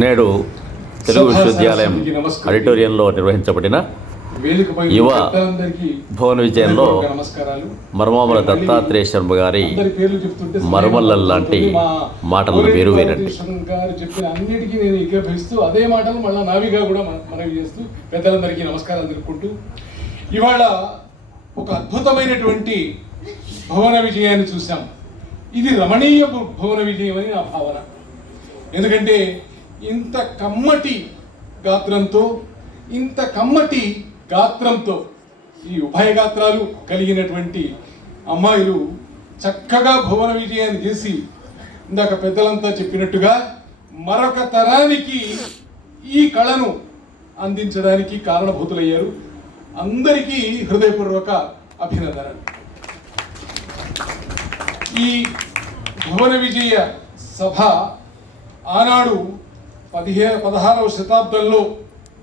నేడు తెలుగు విశ్వవిద్యాలయం ఆడిటోరియంలో నిర్వహించబడిన యువ భువన విజయంలో మరుమాముల దత్తాత్రేయ శర్మ గారి మరుమల్లల్ లాంటి మాటలు వేరు వేరండి. చెప్పిన అన్నిటికీ నేను ఏకీభవిస్తూ అదే మాటలు మళ్ళీ నావిగా కూడా మనవి చేస్తూ పెద్దలందరికీ నమస్కారాలు తెలుపుకుంటూ ఇవాళ ఒక అద్భుతమైనటువంటి భువన విజయాన్ని చూసాం. ఇది రమణీయ భువన విజయం అని నా భావన. ఎందుకంటే ఇంత కమ్మటి గాత్రంతో ఈ ఉభయ గాత్రాలు కలిగినటువంటి అమ్మాయిలు చక్కగా భువన విజయాన్ని చేసి ఇందాక పెద్దలంతా చెప్పినట్టుగా మరొక తరానికి ఈ కళను అందించడానికి కారణభూతులయ్యారు. అందరికీ హృదయపూర్వక అభినందనలు. ఈ భువన విజయ సభ ఆనాడు 16వ శతాబ్దంలో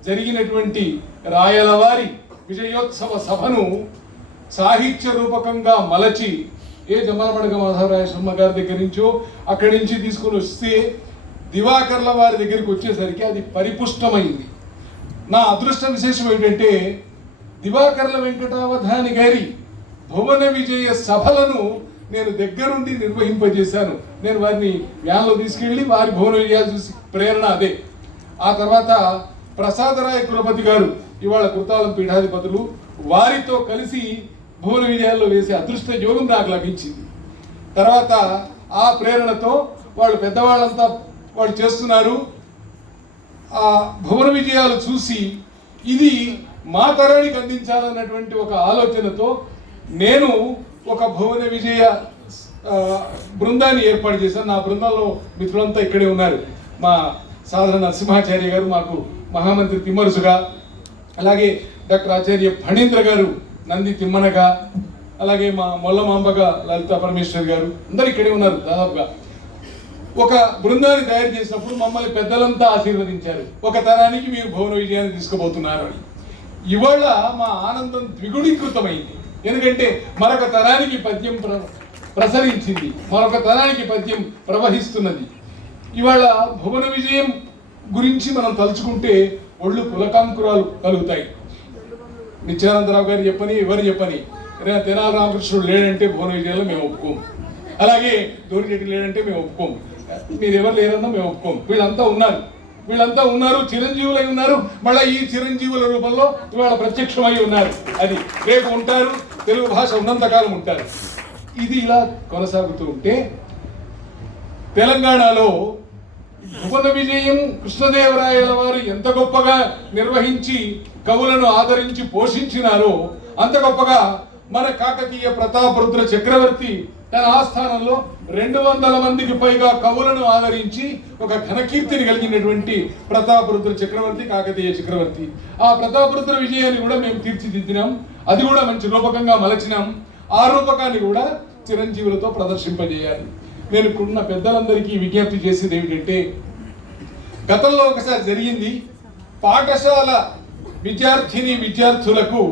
జరిగినటువంటి రాయలవారి విజయోత్సవ సభను సాహిత్య రూపకంగా మలచి జమ్మలమడగ మాధవరాయ శర్మ గారి దగ్గర నుంచో అక్కడి నుంచి తీసుకుని వస్తే దివాకర్ల వారి దగ్గరికి వచ్చేసరికి అది పరిపుష్టమైంది. నా అదృష్ట విశేషం ఏంటంటే దివాకర్ల వెంకటావధాని గారి భువన విజయ సభలను నేను దగ్గరుండి నిర్వహింపజేశాను. నేను వారిని వ్యాన్లో తీసుకెళ్ళి వారి భువన విజయాలు చూసి ప్రేరణ అదే. ఆ తర్వాత ప్రసాదరాయ కులపతి గారు ఇవాళ కుర్తాలం పీఠాధిపతులు, వారితో కలిసి భువన విజయాల్లో వేసే అదృష్ట యోగం నాకు లభించింది. తర్వాత ఆ ప్రేరణతో వాళ్ళు పెద్దవాళ్ళంతా వాళ్ళు చేస్తున్నారు. ఆ భువన విజయాలు చూసి ఇది మా తరానికి అందించాలన్నటువంటి ఒక ఆలోచనతో నేను ఒక భువన విజయ బృందాన్ని ఏర్పాటు చేశాను. నా బృందంలో మిత్రులంతా ఇక్కడే ఉన్నారు. మా సాధన నరసింహాచార్య గారు మాకు మహామంత్రి తిమ్మరుసుగా, అలాగే డాక్టర్ ఆచార్య ఫణీంద్ర గారు నంది తిమ్మనగా, అలాగే మా మొల్లమాంబగా లలితా పరమేశ్వర్ గారు అందరు ఇక్కడే ఉన్నారు. దాదాపుగా ఒక బృందాన్ని తయారు చేసినప్పుడు మమ్మల్ని పెద్దలంతా ఆశీర్వదించారు. ఒక తరానికి మీరు భువన విజయాన్ని తీసుకుపోతున్నారు అని. ఇవాళ మా ఆనందం ద్విగుణీకృతమైంది. ఎందుకంటే మరొక తరానికి పద్యం ప్రసరించింది, మరొక తరానికి పద్యం ప్రవహిస్తున్నది. ఇవాళ భువన విజయం గురించి మనం తలుచుకుంటే ఒళ్ళు పులకాంకురాలు కలుగుతాయి. నిత్యానందరావు గారు చెప్పని, ఎవరు చెప్పని, తెనాలి రామకృష్ణుడు లేడంటే భువన విజయంలో మేము ఒప్పుకోము, అలాగే దోరిరెడ్డి లేడంటే మేము ఒప్పుకోము, మీరు ఎవరు లేరన్నా మేము ఒప్పుకోము. వీళ్ళంతా ఉన్నారు, చిరంజీవులై ఉన్నారు. మళ్ళీ ఈ చిరంజీవుల రూపంలో ఇవాళ ప్రత్యక్షమై ఉన్నారు. అది రేపు ఉంటారు, తెలుగు భాష ఉన్నంతకాలం ఉంటారు. ఇది ఇలా కొనసాగుతూ ఉంటే తెలంగాణలో భువన విజయం కృష్ణదేవరాయల వారు ఎంత గొప్పగా నిర్వహించి కవులను ఆదరించి పోషించినారో అంత గొప్పగా మన కాకతీయ ప్రతాపరుద్ర చక్రవర్తి తన ఆస్థానంలో 200 మందికి పైగా కవులను ఆదరించి ఒక ఘనకీర్తిని కలిగినటువంటి ప్రతాపరుద్ర చక్రవర్తి కాకతీయ చక్రవర్తి. ఆ ప్రతాపరుద్ర విజయాన్ని కూడా మేము తీర్చిదిద్దినాం. అది కూడా మంచి రూపకంగా మలచినాం. ఆ రూపకాన్ని కూడా చిరంజీవులతో ప్రదర్శింపజేయాలి. నేను ఇప్పుడున్న పెద్దలందరికీ విజ్ఞప్తి చేసేది ఏమిటంటే, గతంలో ఒకసారి జరిగింది, పాఠశాల విద్యార్థులకు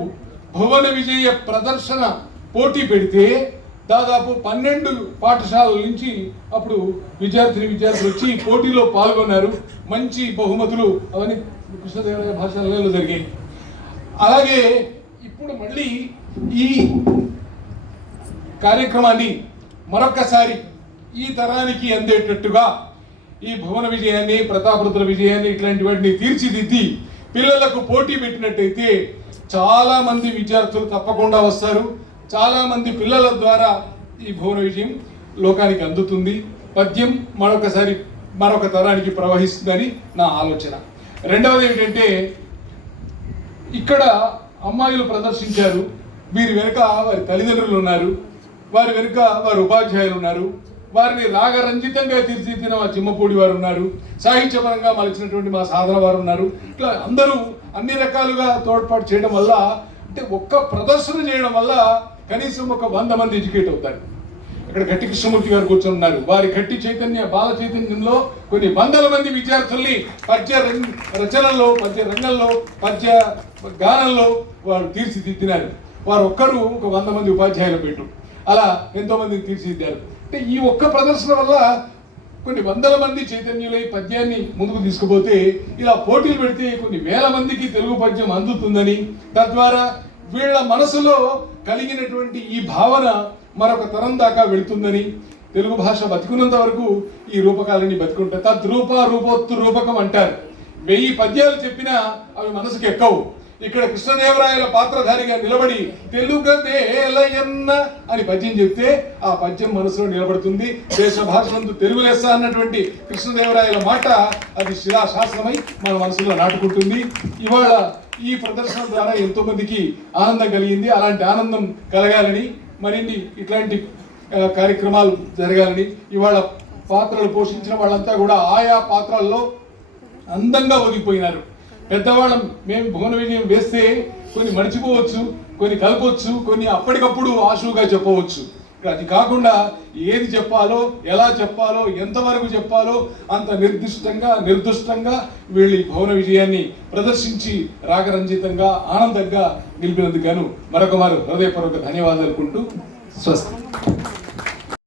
భువన విజయ ప్రదర్శన పోటీ పెడితే దాదాపు 12 పాఠశాలల నుంచి అప్పుడు విద్యార్థులు వచ్చి పోటీలో పాల్గొన్నారు. మంచి బహుమతులు అవన్నీ కృష్ణదేవరాయ భాషలలో జరిగాయి. అలాగే ఇప్పుడు మళ్ళీ ఈ కార్యక్రమాన్ని మరొకసారి ఈ తరానికి అందేటట్టుగా ఈ భువన విజయాన్ని, ప్రతాపరుద్ర విజయాన్ని, ఇట్లాంటి వాటిని తీర్చిదిద్ది పిల్లలకు పోటీ పెట్టినట్టయితే చాలా మంది విద్యార్థులు తప్పకుండా వస్తారు. చాలా మంది పిల్లల ద్వారా ఈ భువన విజయం లోకానికి అందుతుంది. పద్యం మరొక తరానికి ప్రవహిస్తుందని నా ఆలోచన. రెండవది ఏమిటంటే, ఇక్కడ అమ్మాయిలు ప్రదర్శించారు. వీరి వెనుక వారి తల్లిదండ్రులు ఉన్నారు, వారి వెనుక వారి ఉపాధ్యాయులు ఉన్నారు, వారిని రాగరంజితంగా తీర్చిదిద్దిన మా చిమ్మపూడి వారు ఉన్నారు, సాహిత్యపరంగా మలిచినటువంటి మా సాధన వారు ఉన్నారు. ఇట్లా అందరూ అన్ని రకాలుగా తోడ్పాటు చేయడం వల్ల, అంటే ఒక్క ప్రదర్శన చేయడం వల్ల కనీసం ఒక 100 మంది ఎడ్యుకేట్ అవుతారు. ఇక్కడ గట్టి కృష్ణమూర్తి గారు కూర్చొని ఉన్నారు. వారి గట్టి బాల చైతన్యంలో కొన్ని 100 మంది విద్యార్థుల్ని పద్య రచనల్లో, పద్య రంగంలో, పద్య గానంలో వారు తీర్చిదిద్దినారు. వారు ఒక్కరు ఒక 100 మంది ఉపాధ్యాయులు పెట్టు, అలా ఎంతో మందిని తీర్చిదిద్దారు. అంటే ఈ ఒక్క ప్రదర్శన వల్ల కొన్ని వందల మంది చైతన్యులై పద్యాన్ని ముందుకు తీసుకుపోతే ఇలా పోటీలు పెడితే కొన్ని వేల మందికి తెలుగు పద్యం అందుతుందని, తద్వారా వీళ్ళ మనసులో కలిగినటువంటి ఈ భావన మరొక తరం దాకా వెళుతుందని, తెలుగు భాష బతికున్నంత వరకు ఈ రూపకాలని బతికుంటాయి. తద్రూప రూపోత్తు రూపకం అంటారు. 1000 పద్యాలు చెప్పినా అవి మనసుకు ఎక్కవు. ఇక్కడ కృష్ణదేవరాయల పాత్రధారిగా నిలబడి తెలుగదేలయన్న అని పద్యం చెప్తే ఆ పద్యం మనసులో నిలబడుతుంది. దేశ భాషలందు తెలుగు లెస్స అన్నటువంటి కృష్ణదేవరాయల మాట అది శిలాశాసనమై మన మనసులో నాటుకుంటుంది. ఇవాళ ఈ ప్రదర్శన ద్వారా ఎంతో మందికి ఆనందం కలిగింది. అలాంటి ఆనందం కలగాలని, మరిన్ని ఇట్లాంటి కార్యక్రమాలు జరగాలని, ఇవాళ పాత్రలు పోషించిన వాళ్ళంతా కూడా ఆయా పాత్రల్లో అందంగా ఒదిగిపోయినారు. పెద్దవాళ్ళం మేము భువన విజయం వేస్తే కొన్ని మర్చిపోవచ్చు, కొన్ని కలపవచ్చు, కొన్ని అప్పటికప్పుడు ఆశువుగా చెప్పవచ్చు. అది కాకుండా ఏది చెప్పాలో, ఎలా చెప్పాలో, ఎంతవరకు చెప్పాలో అంత నిర్దుష్టంగా వీళ్ళ భువన విజయాన్ని ప్రదర్శించి రాగరంజితంగా ఆనందంగా నిలిపినందుకు గాను మరొక మారు హృదయపూర్వక ధన్యవాదాలు అనుకుంటూ స్వస్తి.